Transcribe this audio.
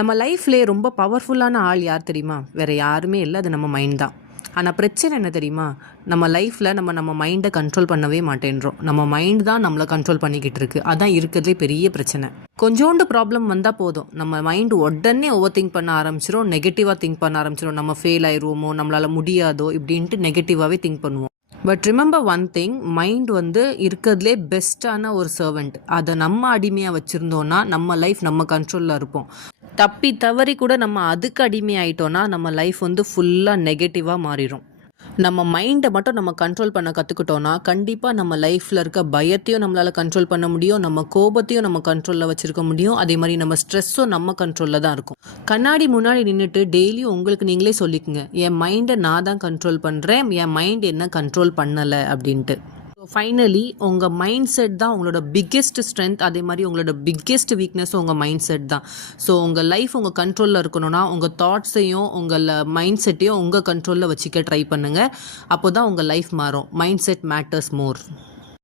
நம்ம லைஃப்லேயே ரொம்ப பவர்ஃபுல்லான ஆள் யார் தெரியுமா? வேறு யாருமே இல்லை, அது நம்ம மைண்ட் தான். ஆனால் பிரச்சனை என்ன தெரியுமா? நம்ம லைஃப்பில் நம்ம மைண்டை கண்ட்ரோல் பண்ணவே மாட்டேன்றோம். நம்ம மைண்ட் தான் நம்மளை கண்ட்ரோல் பண்ணிக்கிட்டு இருக்கு. அதான் இருக்கிறதுலே பெரிய பிரச்சனை. கொஞ்சோண்டு ப்ராப்ளம் வந்தால் போதும், நம்ம மைண்டு உடனே ஓவர் திங்க் பண்ண ஆரம்பிச்சிடும், நெகட்டிவாக திங்க் பண்ண ஆரம்பிச்சிடும். நம்ம ஃபெயில் ஆயிடுவோமோ, நம்மளால் முடியாதோ இப்படின்ட்டு நெகட்டிவாகவே திங்க் பண்ணுவோம். But remember one thing, mind இருக்கிறதுலே பெஸ்ட்டான ஒரு சர்வெண்ட். அதை நம்ம அடிமையாக வச்சுருந்தோன்னா நம்ம லைஃப் நம்ம கண்ட்ரோலில் இருப்போம். தப்பி தவறி கூட நம்ம அதுக்கு அடிமையாயிட்டோன்னா நம்ம லைஃப் ஃபுல்லாக நெகட்டிவாக மாறிடும். நம்ம மைண்டை மட்டும் நம்ம கண்ட்ரோல் பண்ண கற்றுக்கிட்டோன்னா கண்டிப்பாக நம்ம லைஃப்பில் இருக்க பயத்தையும் நம்மளால் கண்ட்ரோல் பண்ண முடியும், நம்ம கோபத்தையும் நம்ம கண்ட்ரோலில் வச்சுருக்க முடியும். அதே மாதிரி நம்ம ஸ்ட்ரெஸ்ஸும் நம்ம கண்ட்ரோலில் தான் இருக்கும். கண்ணாடி முன்னாடி நின்றுட்டு டெய்லியும் உங்களுக்கு நீங்களே சொல்லிக்கோங்க, என் மைண்டை நான் தான் கண்ட்ரோல் பண்ணுறேன், என் மைண்ட் என்ன கண்ட்ரோல் பண்ணலை அப்படின்ட்டு. ஸோ ஃபைனலி உங்கள் மைண்ட் செட் தான் உங்களோட பிக்கெஸ்ட் ஸ்ட்ரென்த். அதே மாதிரி உங்களோட பிக்கெஸ்ட் வீக்னஸும் உங்கள் மைண்ட் செட் தான். ஸோ உங்கள் லைஃப் உங்கள் கண்ட்ரோலில் இருக்கணும்னா உங்கள் தாட்ஸையும் உங்கள் மைண்ட் செட்டையும் உங்கள் கண்ட்ரோலில் வச்சுக்க ட்ரை பண்ணுங்கள். அப்போ தான் உங்கள் லைஃப் மாறும். மைண்ட் செட் மேட்டர்ஸ் மோர்.